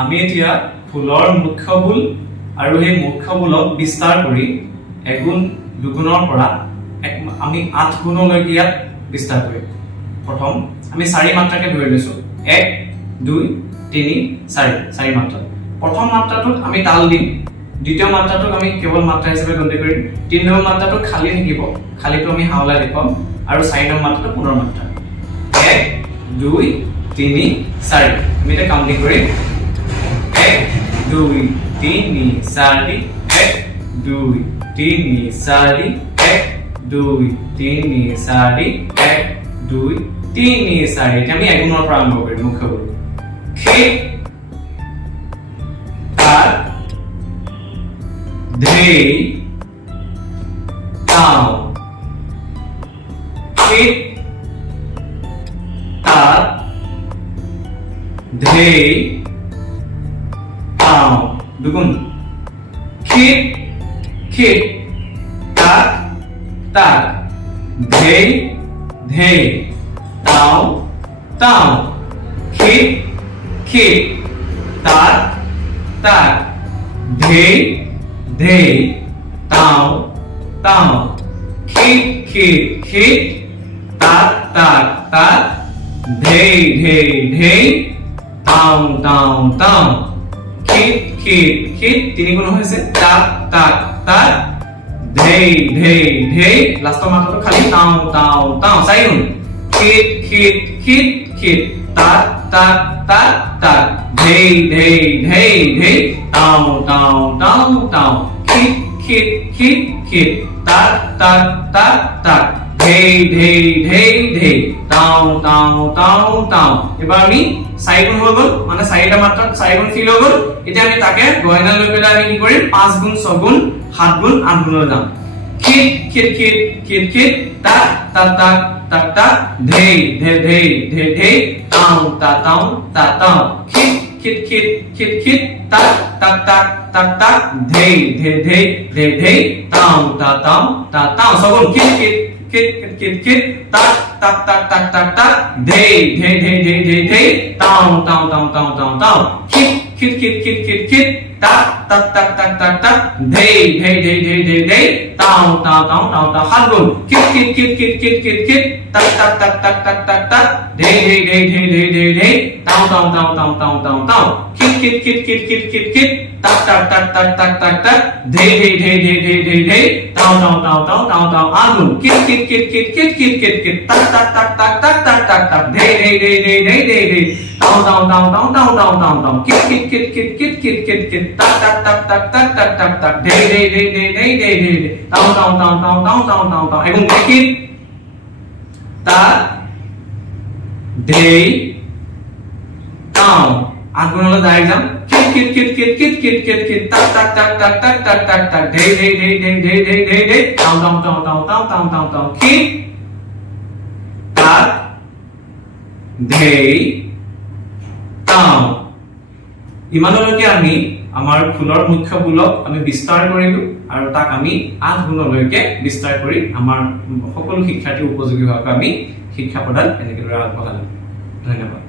আমি এতিয়া ফুলৰ মুখ্য বুল আৰু এই মুখ্য বুলক বিস্তাৰ কৰি এগুণ দুগুণৰ পৰা আমি 8 গুণলৈকে ইয়াত বিস্তাৰ কৰিম প্ৰথম আমি 4 মাত্ৰাকে ধৰি লৈছো 1 2 3 4 4 মাত্ৰা প্ৰথম মাত্ৰাটোত আমি তাল দিম দ্বিতীয় মাত্ৰাটোক আমি কেৱল মাত্ৰা হিচাপে গণনা কৰিম তিন নম্বৰ মাত্ৰাটো খালি থাকিব খালিটো আমি হাওলা দেখুৱাম আৰু 4 নম্বৰ মাত্ৰাটো পুনৰ মাত্ৰা 1 2 3 4 আমি এটা কাউন্টিং কৰিম 1 2 3 4 1 2 3 4 1 2 3 4 1 2 3 4 এটা আমি এগুণৰ পৰা আৰম্ভ কৰিম মুখ্য বুল খে তার ধে তাও খে তার ধে তাও দুগুণ খে খে তাক তাক ধে ধে তাও তাও খে খে তাক তাক ধে ধে তাও তাও খে খে খে তাক তাক তাক ধে ধে ধে তাও তাও তাও খে খে খে তিনি গুণ হৈছে তাক তাক তাক ধে ধে ধে লাষ্টৰ মাত্ৰাটো খালি তাও তাও তাও চাৰি গুণ খে খে খে খে তাক তাক তাক তাক ধে ধে ধে ধে তাও তাও তাও তাও খে খে খে খে তাক তাক তাক তাক ধে ধে ধে ধে তাও তাও তাও তাও এবাৰ আমি 4 গুণ হৈ গল মানে 4টা মাত্ৰাত 4 গুণ ফিল হৈ গল এতিয়া আমি তাকে গণনা লৈ পেলাই আমি কি কৰিম 5 গুণ 6 গুণ 7 গুণ 8 গুণলৈ যাম খিট খিট খিট খিট খিট তাক তাক তাক তাক তাক ধে ধে ধে ধে ধে তাও তা তাও তা তাও খিট খিট খিট খিট খিট তাক তাক তাক তাক তাক ধে ধে ধে ধে ধে তাও তা তাও তা তাও সগুণ খিট খিট খিট খিট খিট তাক তাক তাক তাক তাক তাক ধে ধে ধে ধে ধে ধে তাও তাও তাও তাও তাও তাও খিট খিট খিট খিট খিট খিট তাক তাক তাক তাক তাক তাক ধে ধে ধে ধে ধে ধে তাও তাও তাও তাও তাও সাত গুণ খিট খিট খিট খিট খিট খিট খিট তাক তাক তাক তাক তাক তাক তাক ধে ধে ধে ধে ধে ধে ধে তাও তাও তাও তাও তাও তাও তাও খিট খিট খিট খিট খিট খিট খিট তাক তাক তাক তাক তাক তাক তাক ধে ধে ধে ধে ধে ধে ধে তাও তাও তাও তাও তাও তাও আট গুণ খিট খিট খিট খিট খিট খিট খিট খিট তাক তাক তাক তাক তাক তাক তাক তাক ধে ধে ধে ধে ধে ধে ধে তাও তাও তাও তাও তাও তাও তাও তাও খিট খিট খিট খিট খিট খিট খিট খিট তাক তাক তাক তাক তাক তাক তাক তাক ধে ধে ধে ধে ধে ধে ধে তাও তাও তাও তাও তাও তাও তাও তাও এবং খিট তাক ধে তাও আগুনলৈ যাই যাম খিট খিট খিট খিট খিট খিট খিট খিট তাক তাক তাক তাক তাক তাক তাক তাক ধে ধে ধে ধে ধে ধে ধে ধে তাও তাও তাও তাও তাও তাও তাও তাও খিট তাক ধে তাও ইমানলৈকে আমি আমাৰ ফুলৰ মুখ্য বুলক আমি বিস্তাৰ কৰিলো আৰু তাক আমি 8 গুণলৈকে বিস্তাৰ কৰি আমাৰ সকলো শিক্ষাৰ্থী উপযোগী হোৱাকৈ আমি শিক্ষা প্ৰদান এনেকৈ আগবঢ়ালো ধন্যবাদ